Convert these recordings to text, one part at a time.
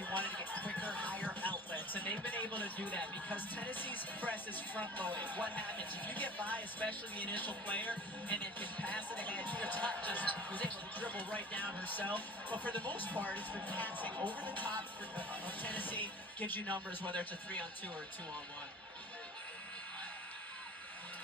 She wanted to get quicker, higher outlets, and they've been able to do that because Tennessee's press is front-loaded. What happens? If you get by, especially the initial player, and then can pass it ahead, your top just was able to dribble right down herself. But for the most part, it's been passing over the top of Tennessee. Gives you numbers, whether it's a 3-on-2 or a 2-on-1.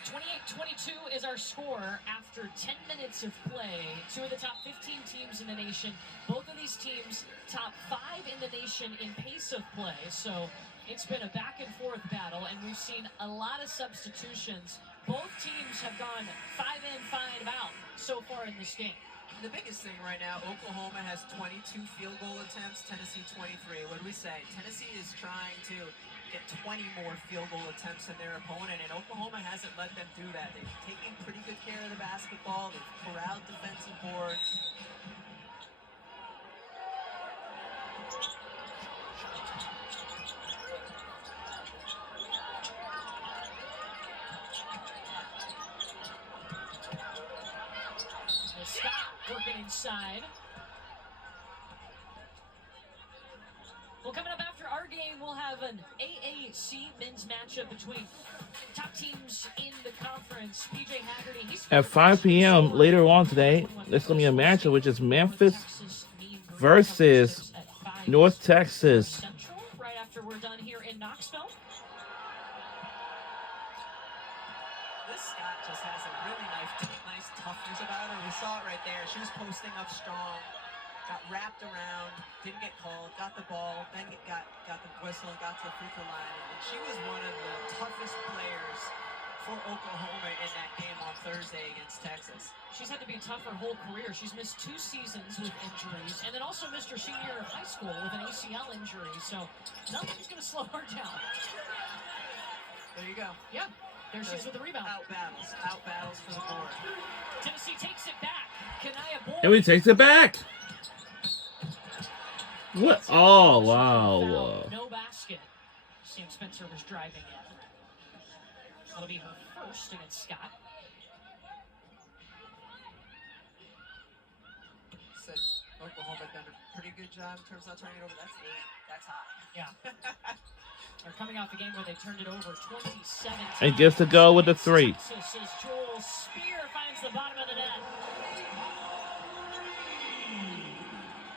28-22 is our score after 10 minutes of play. Two of the top 15 teams in the nation. Both of these teams top 5 in the nation in pace of play. So it's been a back and forth battle, and we've seen a lot of substitutions. Both teams have gone 5 in, 5 out so far in this game. The biggest thing right now, Oklahoma has 22 field goal attempts, Tennessee 23. What do we say? Tennessee is trying to get 20 more field goal attempts than their opponent, and Oklahoma hasn't let them do that. They've taken pretty good care of the basketball. They've corralled defensive boards. Scott working inside. Well, coming up after our game, we'll have an AAC men's matchup between top teams in the conference. PJ Haggerty. At 5 p.m. later on today, there's going to be a matchup, which is Memphis versus North Texas. Central, right after we're done here in Knoxville. This Scott just has a really nice toughness about her. We saw it right there. She was posting up strong. Got wrapped around, didn't get called, got the ball, then got the whistle and got to the free throw line. And she was one of the toughest players for Oklahoma in that game on Thursday against Texas. She's had to be tough her whole career. She's missed 2 seasons with injuries, and then also missed her senior year of high school with an ACL injury. So nothing's going to slow her down. There you go. Yeah, there she is with the rebound. Out battles for the board. Tennessee takes it back. Kanaya Boyd. And he takes it back. What? Oh, wow. No basket. Sam Spencer was driving in. That'll be her first against Scott. Said Oklahoma done a pretty good job in terms of turning it over. That's 8. That's high. Yeah. They're coming off the game where they turned it over 27 times. And gets to go with the 3. Texas as Joel Spear finds the bottom of the net.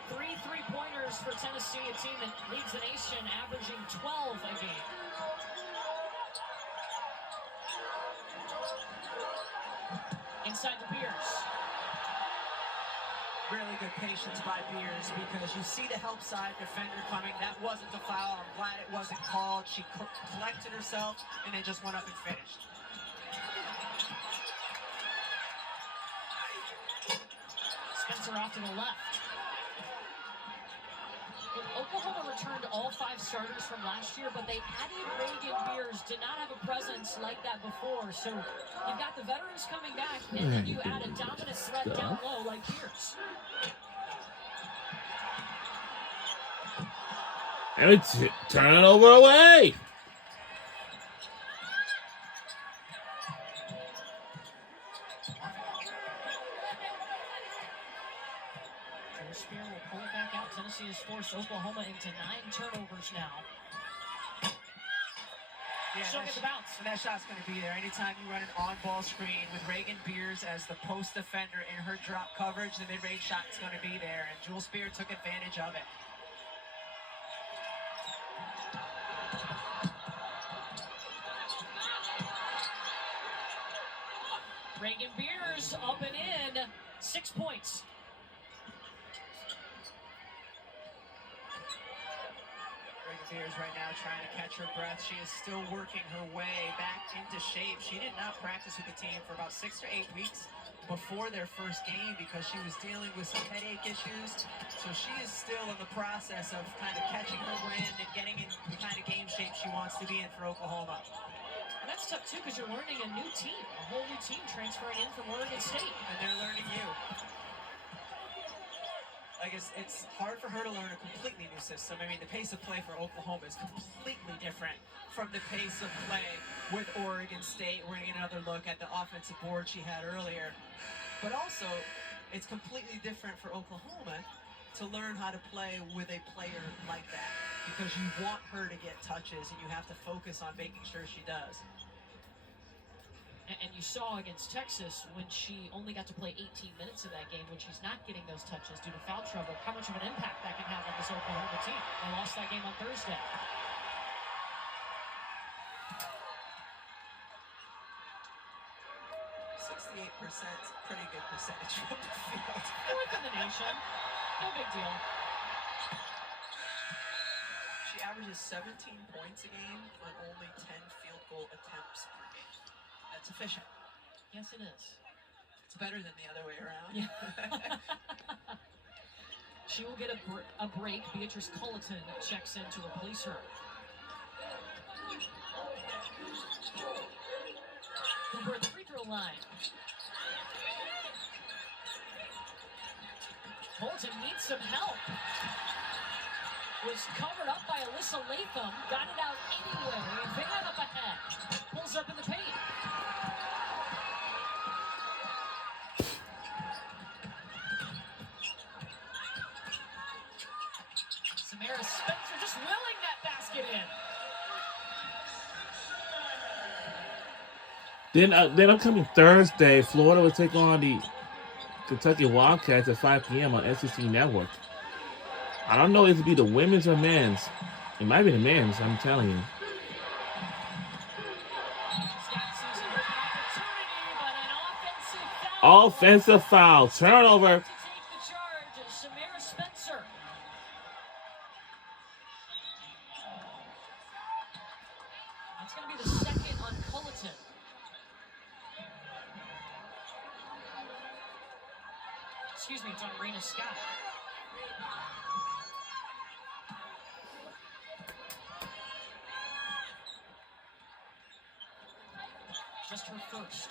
3 3-pointers for Tennessee, a team that leads the nation, averaging 12 a game. Inside to Beers. Really good patience by Beers because you see the help side defender coming. That wasn't a foul. I'm glad it wasn't called. She collected herself and then just went up and finished. Spencer off to the left. Oklahoma returned all 5 starters from last year, but they added Reagan Beers. Did not have a presence like that before. So you've got the veterans coming back, and then you add a dominant threat down low like Beers. And it's turning over away. Spear will pull it back out. Tennessee has forced Oklahoma into 9 turnovers now. Yeah, She'll get the bounce. And that shot's going to be there. Anytime you run an on-ball screen with Reagan Beers as the post defender in her drop coverage, the mid-range shot's going to be there. And Jewel Spear took advantage of it. Reagan Beers up and in. 6 points. Beers right now trying to catch her breath. She is still working her way back into shape. She did not practice with the team for about 6 or 8 weeks before their first game because she was dealing with some headache issues. So she is still in the process of kind of catching her wind and getting in the kind of game shape she wants to be in for Oklahoma. And that's tough too because you're learning a new team, a whole new team transferring in from Oregon State. And they're learning you. I guess it's hard for her to learn a completely new system. I mean, the pace of play for Oklahoma is completely different from the pace of play with Oregon State. We're going to get another look at the offensive board she had earlier. But also, it's completely different for Oklahoma to learn how to play with a player like that because you want her to get touches and you have to focus on making sure she does. And you saw against Texas when she only got to play 18 minutes of that game, when she's not getting those touches due to foul trouble, how much of an impact that can have on this Oklahoma team. They lost that game on Thursday. 68%, pretty good percentage from the field. Fourth in the nation. No big deal. She averages 17 points a game on only 10 field goal attempts per game. That's efficient. Yes, it is. It's better than the other way around. Yeah. She will get a break. Beatrice Culleton checks in to replace her. We're at the free throw line. Culleton needs some help. Was covered up by Alyssa Latham. Got it out anyway. Van up ahead. Pulls up in the paint. Samara Spencer just willing that basket in. Then upcoming Thursday, Florida will take on the Kentucky Wildcats at 5 p.m. on SEC Network. I don't know if it'll be the women's or men's. It might be the men's, I'm telling you. Scott sees an opportunity, but an offensive foul. Offensive foul. Turnover. To take the charge is Samara Spencer. That's going to be the second on Culleton. Excuse me, it's on Raina Scott. Just her first.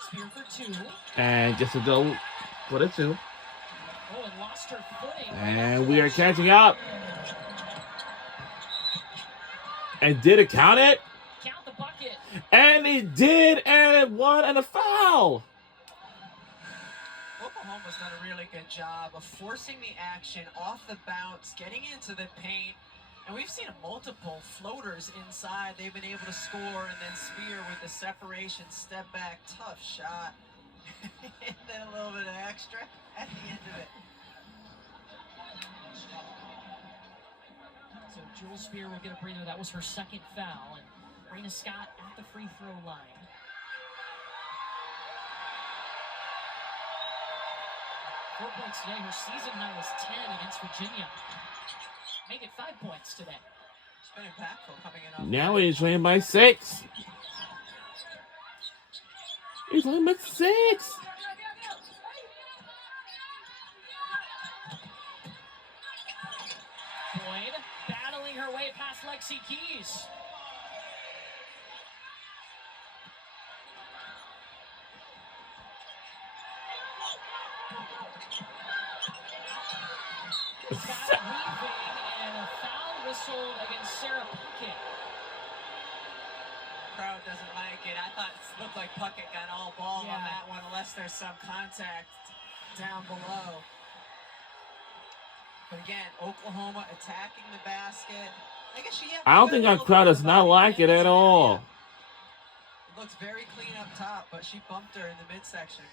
Spear for two. And just to go for the two. Oh, and lost her footing. And we are catching up. And did it count it? Count the bucket. And it did, and one and a foul. Oklahoma's done a really good job of forcing the action off the bounce, getting into the paint. And we've seen multiple floaters inside. They've been able to score, and then Spear with the separation, step back, tough shot. And then a little bit of extra at the end of it. So Jewel Spear will get a breather. That was her second foul. And Raina Scott at the free throw line. Four points today. Her season high was 10 against Virginia. Make it 5 points today. It's been impactful coming in off. Now he's winning by 6. He's winning by 6. Boyd battling her way past Lexi Keys. Scott weaving and a foul whistled against Sarah Puckett. Crowd doesn't like it. I thought it looked like Puckett got all ball on that one, unless there's some contact down below. But again, Oklahoma attacking the basket. I guess I don't think our crowd does not like it at all. It looks very clean up top, but she bumped her in the midsection.